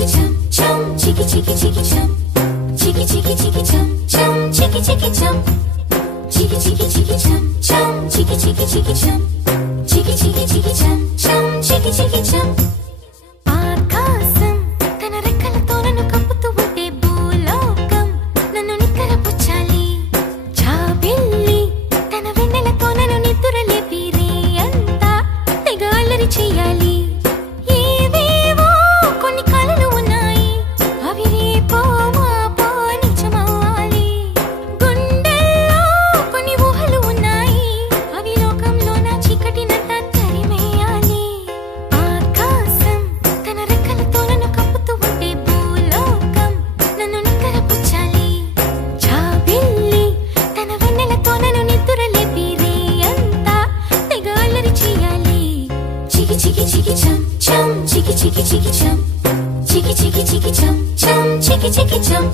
chiki chum chum, chiki chiki chiki chum, chiki chiki chiki chum chum, chiki chiki chum, chiki chiki chiki chum chum, chiki chiki chiki chum, chiki chiki chiki chum chum, chiki chiki chum. ఆకాశం తన రెక్కలతో నన్ను కప్పుతూ ఉంటే భూలోకం నన్ను నిక్కరపుచ్చాలి. జాబిల్లి తన వెన్నెలతో నన్ను నిద్రలేపి రే అంతా తెగ అల్లరి చెయ్యాలి. ఏవేవో కొన్ని కలలు ఉన్నాయి, అవి రేపో మాపో నిజమవ్వాలి. గుండెల్లో కొన్ని ఊహలు ఉన్నాయి, అవి లోకంలో నా చీకటినంతా తరిమేయాలి. ఆకాశం తన రెక్కలతో నన్ను కప్పుతూ ఉంటే భూలోకం నన్ను నిక్కరపుచ్చాలి. జాబిల్లి తన వెన్నెలతో నన్ను నిద్రలేపి రే అంతా తెగ అల్లరి చెయ్యాలి. చికి చికి చికి చం చం, చికి చికి చికి చం, చికి చికి చికి చం చం, చికి చికి చం.